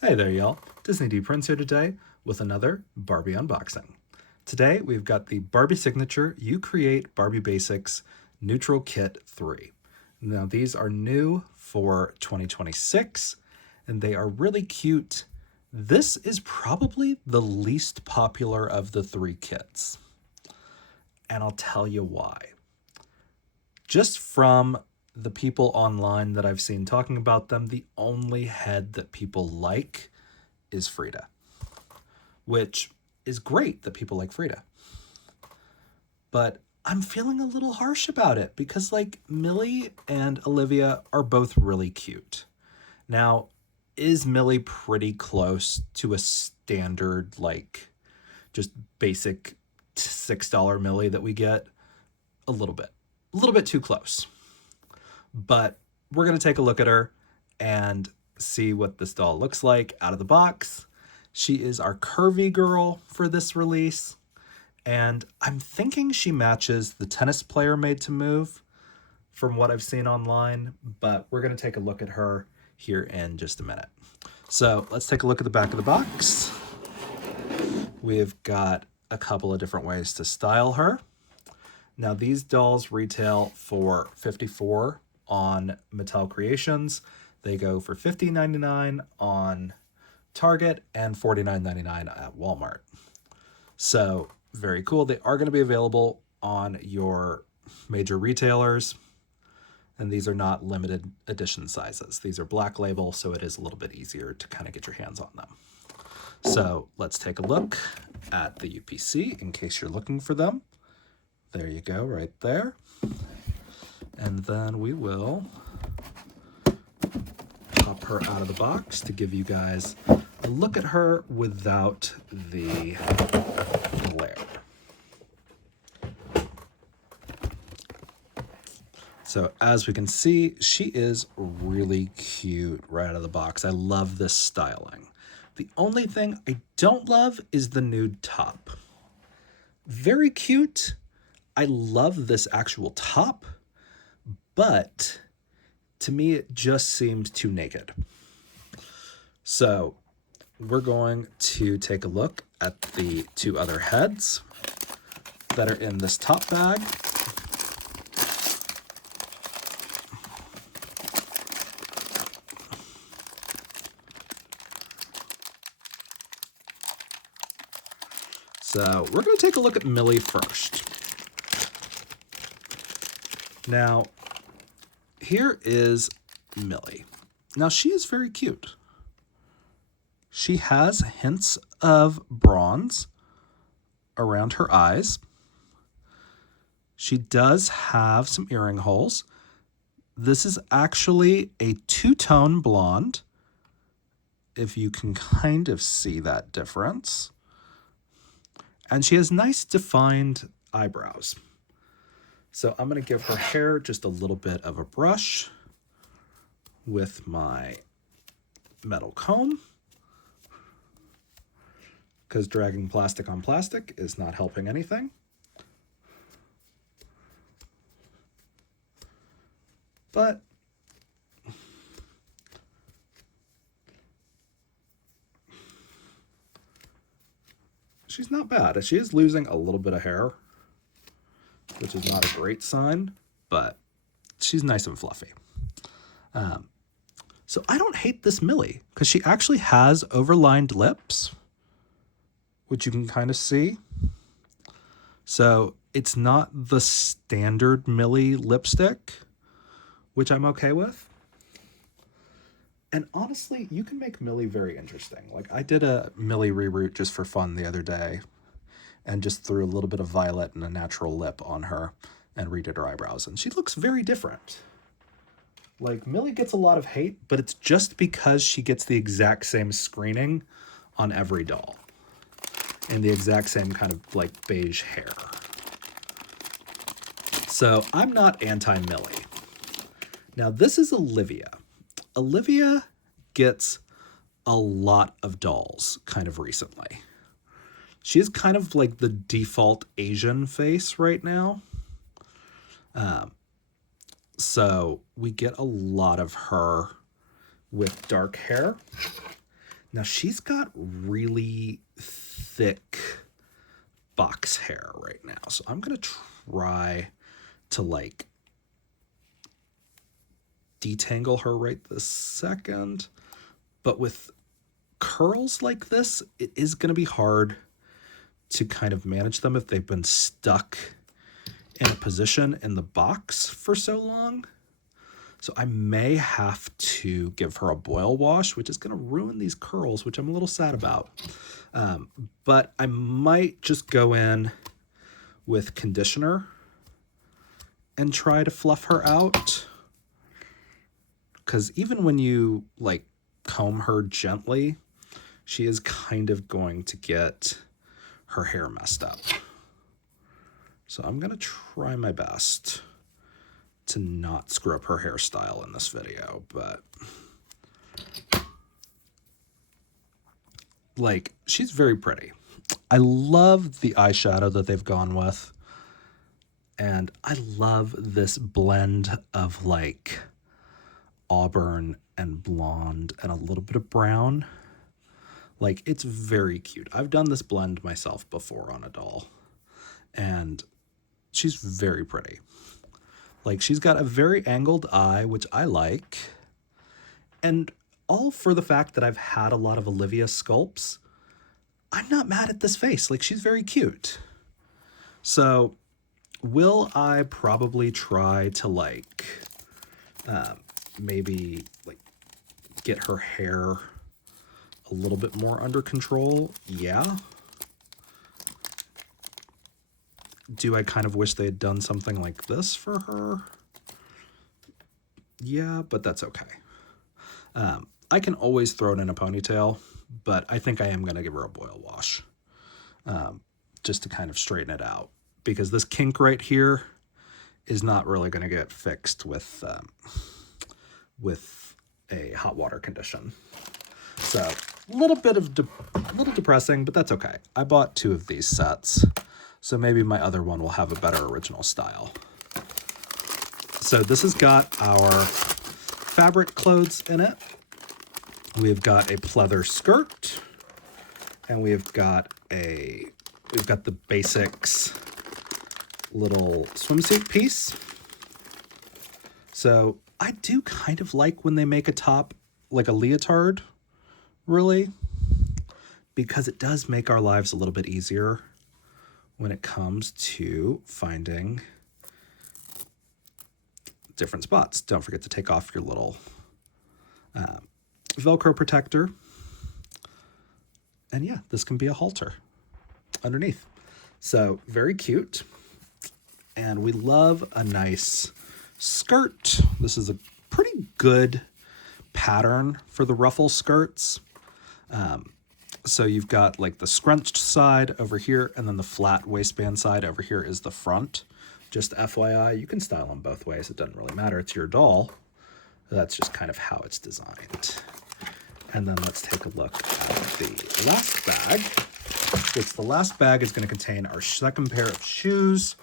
Hey there, y'all. Disney D Prince here today with another Barbie unboxing. Today we've got the Barbie Signature You Create Barbie Basics Neutral Kit 3. Now these are new for 2026 and they are really cute. This is probably the least popular of the three kits, and I'll tell you why. Just from the people online that I've seen talking about them, the only head that people like is Freda, which is great that people like Freda. But I'm feeling a little harsh about it because, like, Millie and Olivia are both really cute. Now, is Millie pretty close to a standard, like, just basic $6 Millie that we get? A little bit. A little bit too close. But we're going to take a look at her and see what this doll looks like out of the box. She is our curvy girl for this release, and I'm thinking she matches the tennis player made to move from what I've seen online, but we're going to take a look at her here in just a minute. So let's take a look at the back of the box. We've got a couple of different ways to style her. Now these dolls retail for $54 on Mattel Creations. They go for $50.99 on Target and $49.99 at Walmart. So very cool. They are going to be available on your major retailers, and these are not limited edition sizes. These are black label, so it is a little bit easier to kind of get your hands on them. So let's take a look at the UPC in case you're looking for them. There you go, right there. And then we will pop her out of the box to give you guys a look at her without the glare. So as we can see, she is really cute right out of the box. I love this styling. The only thing I don't love is the nude top. Very cute. I love this actual top, but to me it just seemed too naked. So we're going to take a look at the two other heads that are in this top bag. So we're going to take a look at Millie first. Now, here is Millie. Now, she is very cute. She has hints of bronze around her eyes. She does have some earring holes. This is actually a two-tone blonde, if you can kind of see that difference. And she has nice defined eyebrows. So I'm going to give her hair just a little bit of a brush with my metal comb, because dragging plastic on plastic is not helping anything. But she's not bad. She is losing a little bit of hair, which is not a great sign, but she's nice and fluffy. So I don't hate this Millie because she actually has overlined lips, which you can kind of see. So it's not the standard Millie lipstick, which I'm okay with. And honestly, you can make Millie very interesting. Like, I did a Millie reroute just for fun the other day and just threw a little bit of violet and a natural lip on her and redid her eyebrows. And she looks very different. Like, Millie gets a lot of hate, but it's just because she gets the exact same screening on every doll and the exact same kind of like beige hair. So I'm not anti-Millie. Now this is Olivia. Olivia gets a lot of dolls kind of recently. She is kind of like the default Asian face right now. So we get a lot of her with dark hair. Now she's got really thick box hair right now. So I'm going to try to like detangle her right this second. But with curls like this, it is going to be hard to kind of manage them if they've been stuck in a position in the box for so long. So I may have to give her a boil wash, which is going to ruin these curls, which I'm a little sad about. But I might just go in with conditioner and try to fluff her out. Because even when you like comb her gently, she is kind of going to get her hair messed up. So I'm going to try my best to not screw up her hairstyle in this video, but like, she's very pretty. I love the eyeshadow that they've gone with. And I love this blend of like auburn and blonde and a little bit of brown. Like, it's very cute. I've done this blend myself before on a doll, and she's very pretty. Like, she's got a very angled eye, which I like. And all for the fact that I've had a lot of Olivia sculpts, I'm not mad at this face. Like, she's very cute. So will I probably try to like maybe like get her hair a little bit more under control? Yeah. Do I kind of wish they had done something like this for her? Yeah, but that's okay. I can always throw it in a ponytail, but I think I am going to give her a boil wash just to kind of straighten it out, because this kink right here is not really going to get fixed with a hot water condition. So a little depressing, but that's okay. I bought 2 of these sets, so maybe my other one will have a better original style. So this has got our fabric clothes in it. We've got a pleather skirt, and we've got the basics little swimsuit piece. So I do kind of like when they make a top like a leotard, really, because it does make our lives a little bit easier when it comes to finding different spots. Don't forget to take off your little Velcro protector. And yeah, this can be a halter underneath. So very cute. And we love a nice skirt. This is a pretty good pattern for the ruffle skirts. So you've got like the scrunched side over here, and then the flat waistband side over here is the front. Just FYI, you can style them both ways. It doesn't really matter. It's your doll. That's just kind of how it's designed. And then let's take a look at the last bag. The last bag is going to contain our second pair of shoes,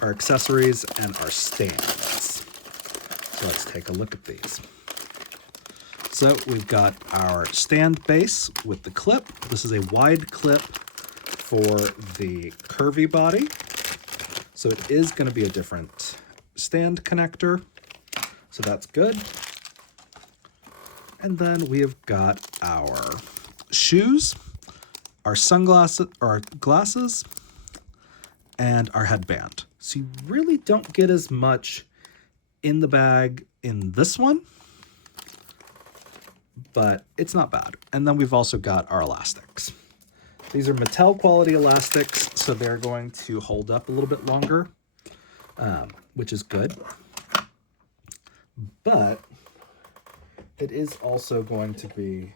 our accessories, and our stands. So let's take a look at these. So we've got our stand base with the clip. This is a wide clip for the curvy body. So it is going to be a different stand connector. So that's good. And then we have got our shoes, our sunglasses, our glasses, and our headband. So you really don't get as much in the bag in this one, but it's not bad. And then we've also got our elastics. These are Mattel quality elastics, so they're going to hold up a little bit longer, which is good. But it is also going to be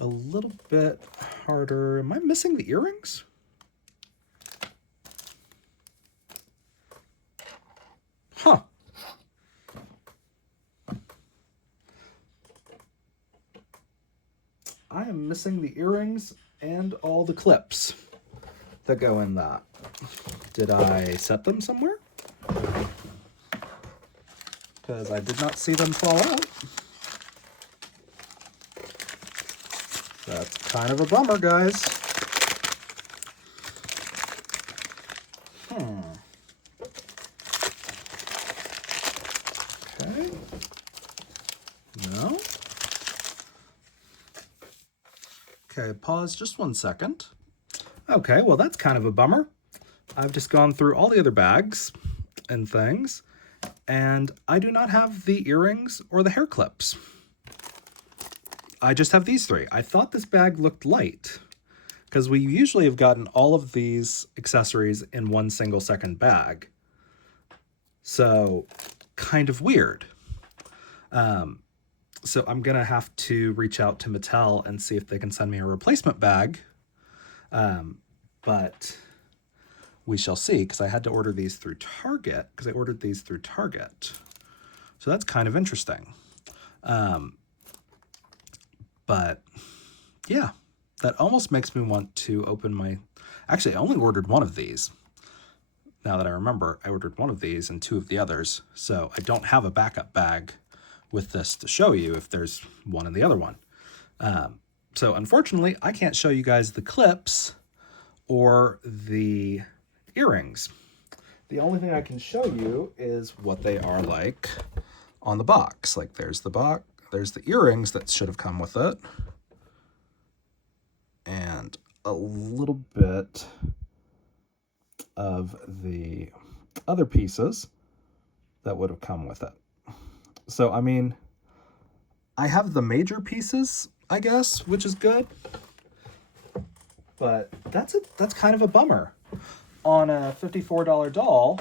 a little bit harder. Am I missing the earrings? Huh. I am missing the earrings and all the clips that go in that. Did I set them somewhere? Because I did not see them fall out. That's kind of a bummer, guys. Okay. No. Okay, pause just 1 second. Okay, well, that's kind of a bummer. I've just gone through all the other bags and things, and I do not have the earrings or the hair clips. I just have these 3. I thought this bag looked light because we usually have gotten all of these accessories in one single second bag. So kind of weird. So I'm going to have to reach out to Mattel and see if they can send me a replacement bag. But we shall see, because I had to order these through Target, because I ordered these through Target. So that's kind of interesting. But yeah, that almost makes me want to open my... Actually, I only ordered one of these. Now that I remember, I ordered one of these and 2 of the others. So I don't have a backup bag with this to show you if there's one in the other one. So unfortunately, I can't show you guys the clips or the earrings. The only thing I can show you is what they are like on the box. Like there's the box, there's the earrings that should have come with it, and a little bit of the other pieces that would have come with it. So, I mean, I have the major pieces, I guess, which is good. But that's kind of a bummer on a $54 doll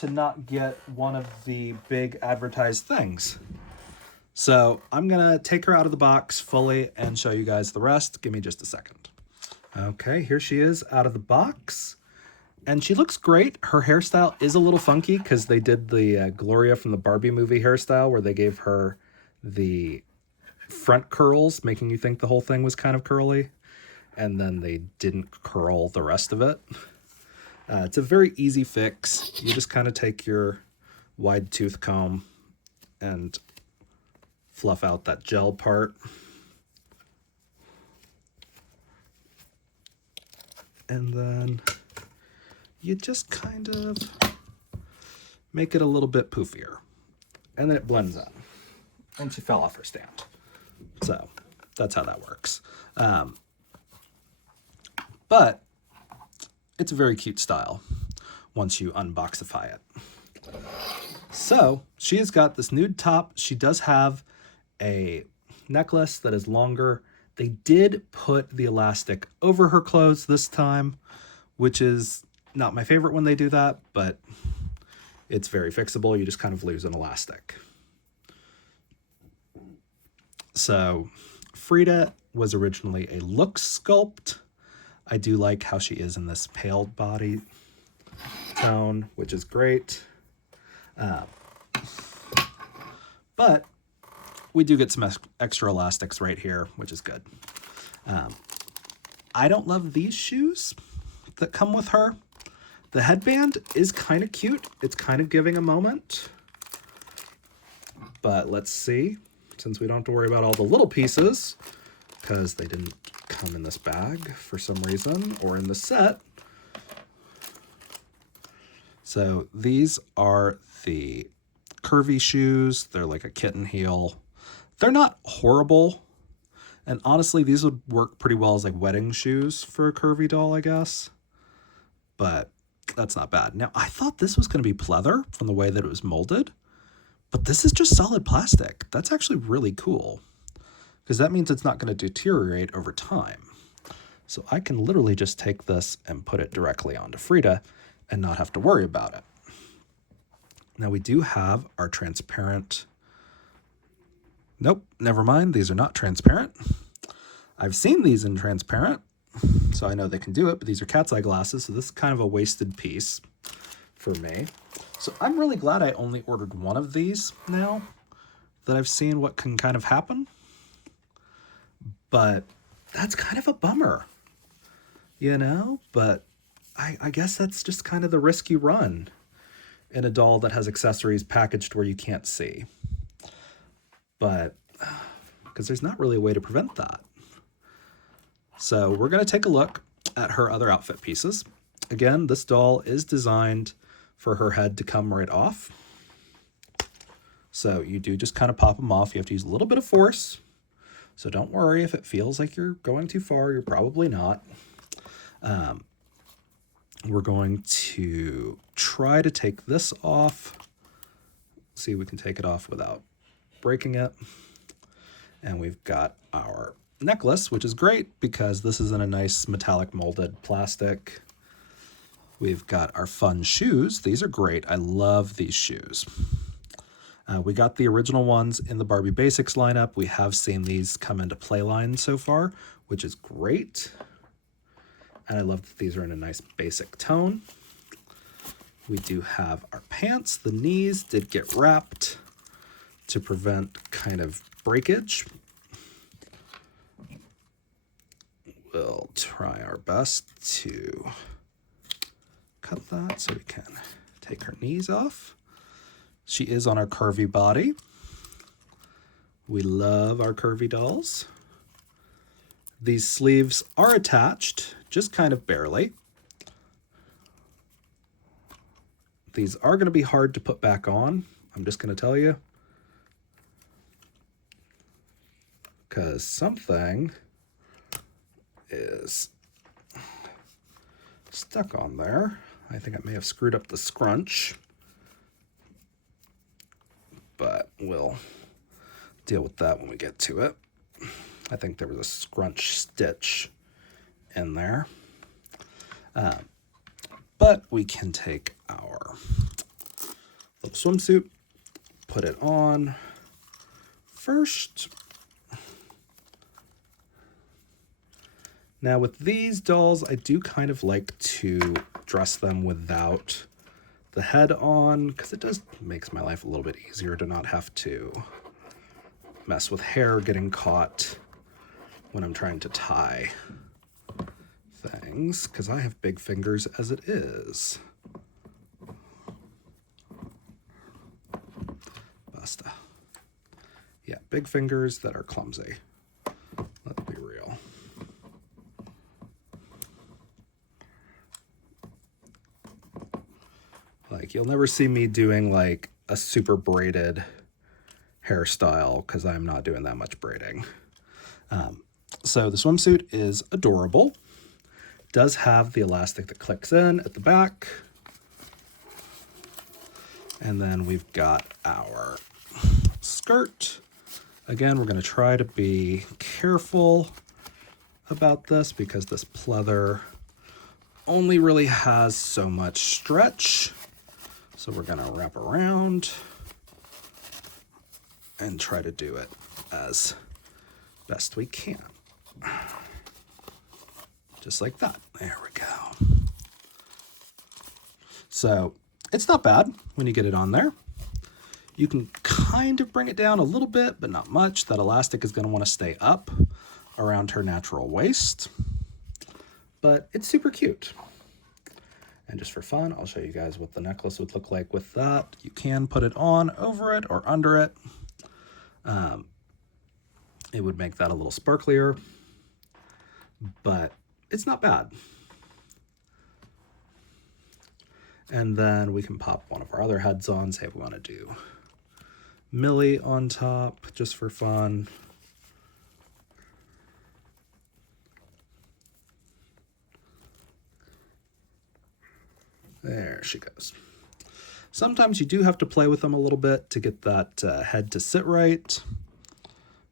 to not get one of the big advertised things. So I'm going to take her out of the box fully and show you guys the rest. Give me just a second. Okay, here she is out of the box. And she looks great. Her hairstyle is a little funky because they did the Gloria from the Barbie movie hairstyle where they gave her the front curls, making you think the whole thing was kind of curly. And then they didn't curl the rest of it. It's a very easy fix. You just kind of take your wide tooth comb and fluff out that gel part. And then you just kind of make it a little bit poofier. And then it blends in. And she fell off her stand. So that's how that works. But it's a very cute style once you unboxify it. So she has got this nude top. She does have a necklace that is longer. They did put the elastic over her clothes this time, which is not my favorite when they do that, but it's very fixable. You just kind of lose an elastic. So Freda was originally a look sculpt. I do like how she is in this pale body tone, which is great. But we do get some extra elastics right here, which is good. I don't love these shoes that come with her. The headband is kind of cute. It's kind of giving a moment. But let's see, since we don't have to worry about all the little pieces, because they didn't come in this bag for some reason, or in the set. So these are the curvy shoes. They're like a kitten heel. They're not horrible. And honestly, these would work pretty well as like wedding shoes for a curvy doll, I guess. But that's not bad. Now, I thought this was going to be pleather from the way that it was molded, but this is just solid plastic. That's actually really cool, because that means it's not going to deteriorate over time. So I can literally just take this and put it directly onto Freda and not have to worry about it. Now we do have our transparent... Nope, never mind. These are not transparent. I've seen these in transparent, so I know they can do it, but these are cat's eye glasses, so this is kind of a wasted piece for me. So I'm really glad I only ordered one of these now that I've seen what can kind of happen. But that's kind of a bummer, you know? But I guess that's just kind of the risk you run in a doll that has accessories packaged where you can't see. But, because there's not really a way to prevent that. So we're going to take a look at her other outfit pieces. Again, this doll is designed for her head to come right off. So you do just kind of pop them off. You have to use a little bit of force. So don't worry if it feels like you're going too far. You're probably not. We're going to try to take this off. See if we can take it off without breaking it. And we've got our necklace, which is great because this is in a nice metallic molded plastic. We've got our fun shoes. These are great. I love these shoes. We got the original ones in the Barbie Basics lineup. We have seen these come into Playline so far, which is great. And I love that these are in a nice basic tone. We do have our pants. The knees did get wrapped to prevent kind of breakage. We'll try our best to cut that so we can take her knees off. She is on our curvy body. We love our curvy dolls. These sleeves are attached, just kind of barely. These are going to be hard to put back on, I'm just going to tell you. Because something is stuck on there. I think I may have screwed up the scrunch. But we'll deal with that when we get to it. I think there was a scrunch stitch in there. But we can take our little swimsuit, put it on first. Now with these dolls, I do kind of like to dress them without the head on, because it just makes my life a little bit easier to not have to mess with hair getting caught when I'm trying to tie things, because I have big fingers as it is. Basta. Yeah, big fingers that are clumsy. Let's be real. Like, you'll never see me doing like a super braided hairstyle because I'm not doing that much braiding. So the swimsuit is adorable. Does have the elastic that clicks in at the back. And then we've got our skirt. Again, we're going to try to be careful about this because this pleather only really has so much stretch. So we're going to wrap around and try to do it as best we can. Just like that. There we go. So it's not bad when you get it on there. You can kind of bring it down a little bit, but not much. That elastic is going to want to stay up around her natural waist. But it's super cute. And just for fun, I'll show you guys what the necklace would look like with that. You can put it on, over it, or under it. It would make that a little sparklier, but it's not bad. And then we can pop one of our other heads on, say if we want to do Millie on top, just for fun. There she goes. Sometimes you do have to play with them a little bit to get that head to sit right,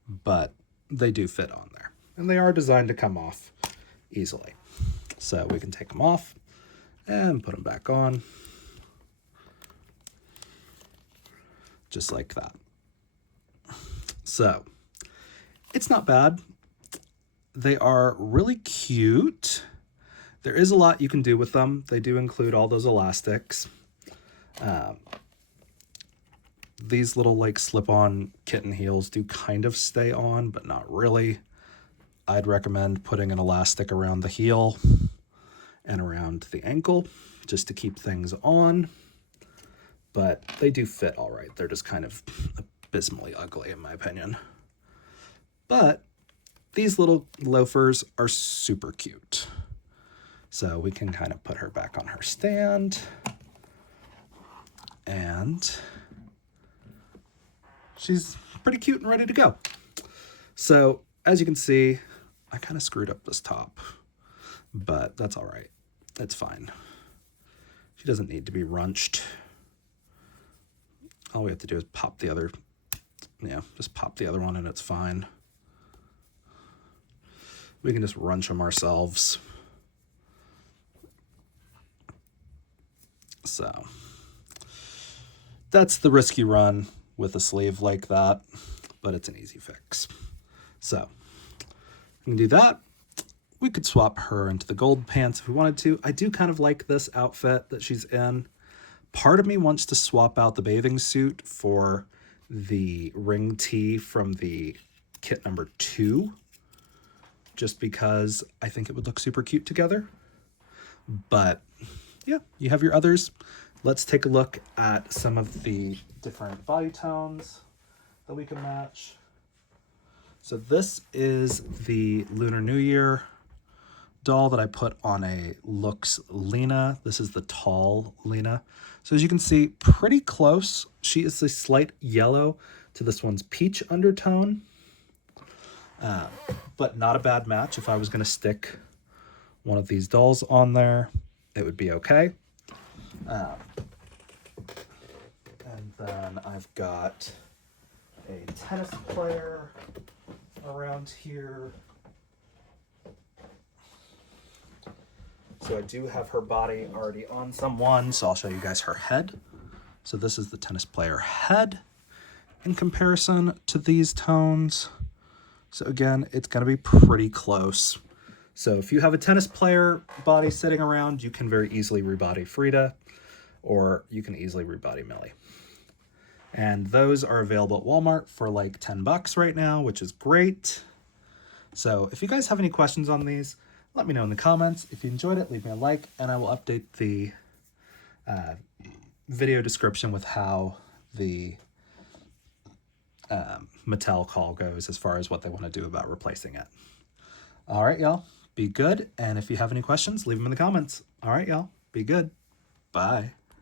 but they do fit on there. And they are designed to come off easily. So we can take them off and put them back on. Just like that. So it's not bad. They are really cute. There is a lot you can do with them. They do include all those elastics. These little like slip-on kitten heels do kind of stay on, but not really. I'd recommend putting an elastic around the heel and around the ankle just to keep things on. But they do fit all right. They're just kind of abysmally ugly in my opinion. But these little loafers are super cute. So we can kind of put her back on her stand. And she's pretty cute and ready to go. So as you can see, I kind of screwed up this top, but that's all right. It's fine. She doesn't need to be runched. All we have to do is pop the other, just pop the other one and it's fine. We can just runch them ourselves. So that's the risk you run with a sleeve like that, but it's an easy fix. So we can do that. We could swap her into the gold pants if we wanted to. I do kind of like this outfit that she's in. Part of me wants to swap out the bathing suit for the ring tee from the kit number 2, just because I think it would look super cute together. But yeah, you have your others. Let's take a look at some of the different body tones that we can match. So this is the Lunar New Year doll that I put on a Looks Lena. This is the tall Lena. So as you can see, pretty close. She is a slight yellow to this one's peach undertone, but not a bad match. If I was going to stick one of these dolls on there, it would be okay. And then I've got a tennis player around here. So I do have her body already on someone, so I'll show you guys her head. So this is the tennis player head in comparison to these tones. So again, it's going to be pretty close. So if you have a tennis player body sitting around, you can very easily rebody Freda, or you can easily rebody Millie. And those are available at Walmart for like $10 right now, which is great. So if you guys have any questions on these, let me know in the comments. If you enjoyed it, leave me a like, and I will update the video description with how the Mattel call goes as far as what they want to do about replacing it. All right, y'all, be good. And if you have any questions, leave them in the comments. All right, y'all, be good. Bye.